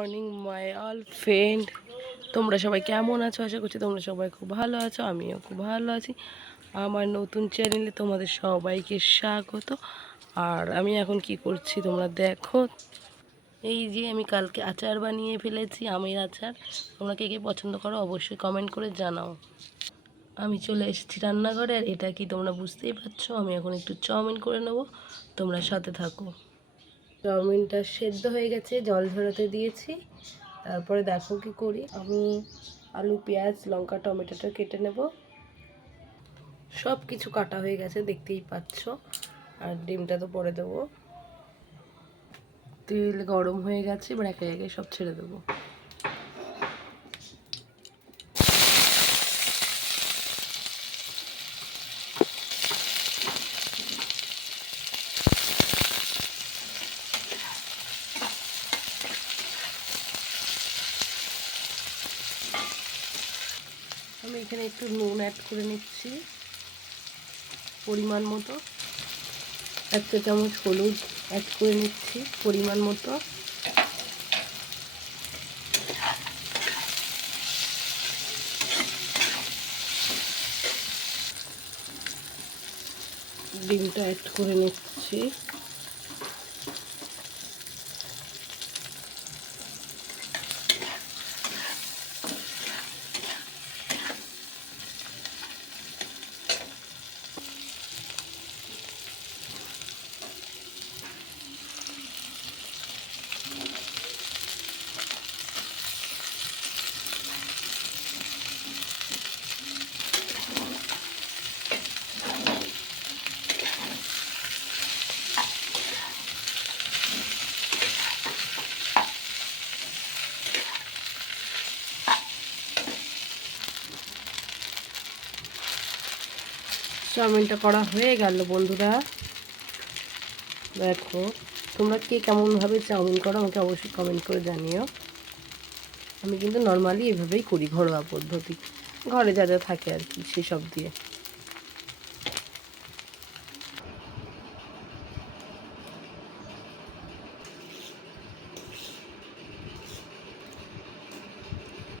Morning my all friend, তোমরা সবাই কেমন আছো? আশা করছি তোমরা সবাই খুব ভালো আছো, আমিও খুব ভালো আছি। আমার নতুন চ্যানেলে তোমাদের সবাইকে স্বাগত। আর আমি এখন কি করছি তোমরা দেখো। এই যে আমি কালকে আচার বানিয়ে ফেলেছি, আমের আচার। তোমরা কে কে পছন্দ করো অবশ্যই কমেন্ট করে জানাও। আমি চলে এসেছি রান্নাঘরে, আর এটা কি তোমরা বুঝতেই পারছো, আমি এখন একটু চাউমিন করে নেব। তোমরা সাথে থাকো। চাউমিনটা সেদ্ধ হয়ে গেছে, জল ঝরাতে দিয়েছি। তারপরে দেখো কি করি, আমি আলু, পেঁয়াজ, লঙ্কা, টমেটোটা কেটে নেব। সব কিছু কাটা হয়ে গেছে দেখতেই পাচ্ছ। আর ডিমটা তো পরে দেবো। তেল গরম হয়ে গেছে, এবার একে একে সব ছেড়ে দেবো। আমি এখানে একটু নুন অ্যাড করে নিচ্ছি পরিমাণ মতো। 1 চা চামচ হলুদ অ্যাড করে নিচ্ছি পরিমাণ মতো। ডিমটা অ্যাড করে নিচ্ছি। চাউমিনটা করা হয়ে গেল বন্ধুরা। দেখো তোমরা কে কেমনভাবে চাউমিন করো আমাকে অবশ্যই কমেন্ট করে জানিও। আমি কিন্তু নর্মালি এভাবেই করি, ঘরোয়া পদ্ধতি, ঘরে যা যা থাকে আর কি সেসব দিয়ে।